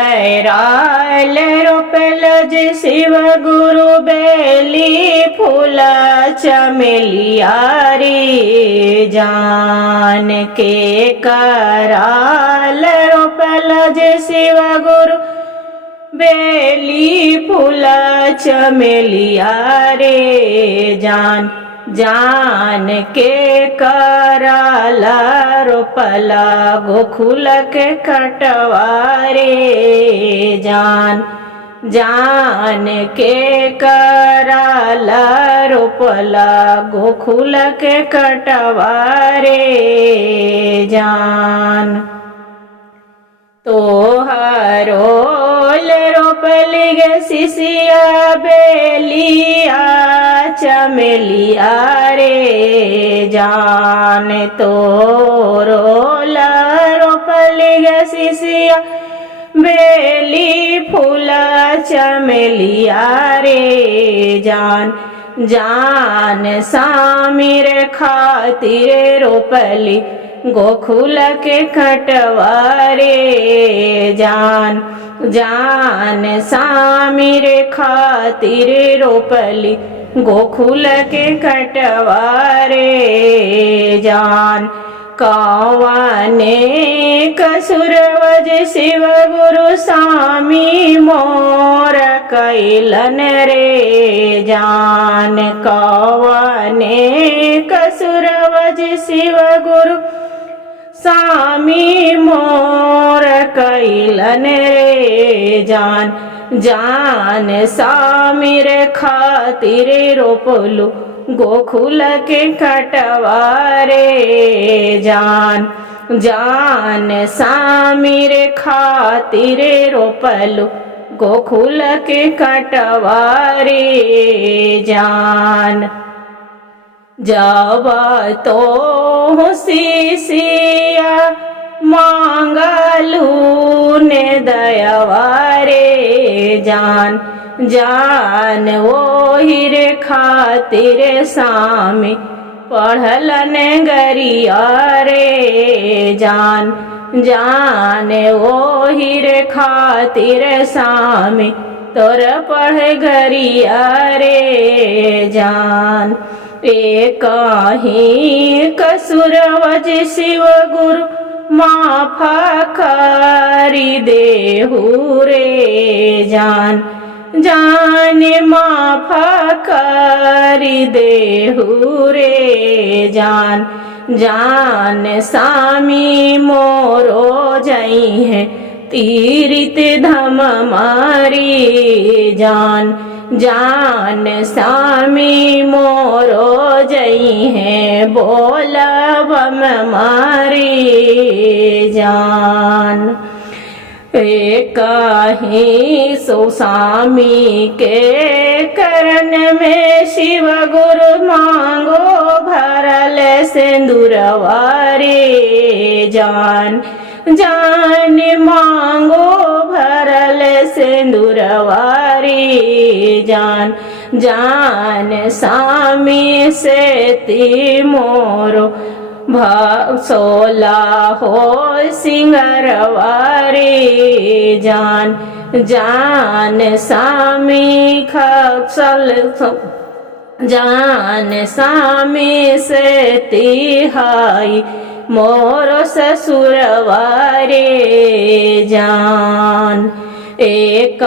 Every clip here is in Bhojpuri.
कराल रोपल जे शिव गुरु बेली फूल चमेलिया रे जान के कराल रोपल जे शिव गुरु बेली फूल चमेलिया रे जान जान के कराला रोपला गोखुल के कटवारे जान जान के कराला रोपला गोखुल के कटवारे जान तोहरोल रोपली गे सिसिया बेलिया चमेलिया रे जान तोरोल रोपली गे सिसिया बेली फूल चमेलिया रे जान जान सामिर खातिर रोपली गोखुल के कटवारे जान जान सामिर खातिर रोपली गोखुल के कटवारे जान कौने कसुरवज शिव गुरु स्वामी मोर कैलन रे जान कौने कसुरवज शिव गुरु स्वामी मोर कैलन रे जान जान सामिर खातिर रोपलु गोखुल के कटवारे जान जान सामिर खातिर रोपलु गोखुल के कटवारे जान जब तो सिसिया मांगलू ने दयावारे जान जान वो हीरे खातिर सामी पढ़ल ने गरिया रे जान जान वो हीरे खातिर सामी तोर पढ़ गरिया रे जान एक ही कसुरवज शिव गुरु माफा करी देहु रे जान जान माफा करी देहु रे जान जान सामी मोरो जाई है तीरित धम मारी जान जान सामी मोरो जई है बोला बम मारी जान एक ही सो स्वामी के करण में शिव गुरु मांगो भरल सिंदूरवारे जान जान मांगो भरल सिंदूरवारे जान जान सामी से ती मोरो सोला हो सिंगरवारे जान जान सामी खसल जान सामी से तिहाई मोरो ससुरवारे जान एक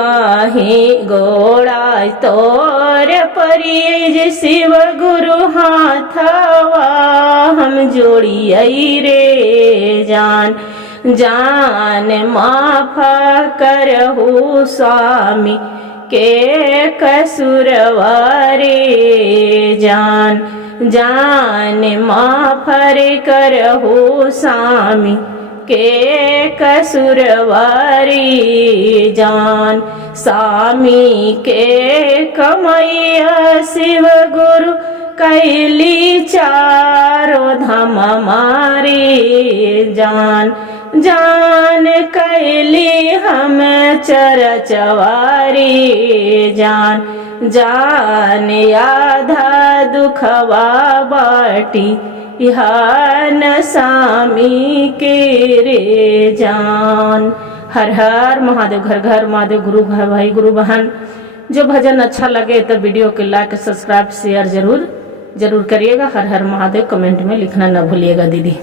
ही गोड़ा तोर परिज शिव गुरु हाथवा हम जोड़ियई रे जान जान माफा करहु स्वामी के कसुरवारे जान जान माफर करहु स्वामी के कसुरवारी जान स्वामी के कमैया शिव गुरु कैली चारो धाम मारी जान जान कैली हम चरचवारी जान जान आधा दुखवा बाटी इहान सामी के रे जान हर हर महादेव। घर घर महादेव। गुरु भाई गुरु बहन, जो भजन अच्छा लगे तो वीडियो के लाइक सब्सक्राइब शेयर जरूर करिएगा। हर हर महादेव कमेंट में लिखना न भूलिएगा दीदी।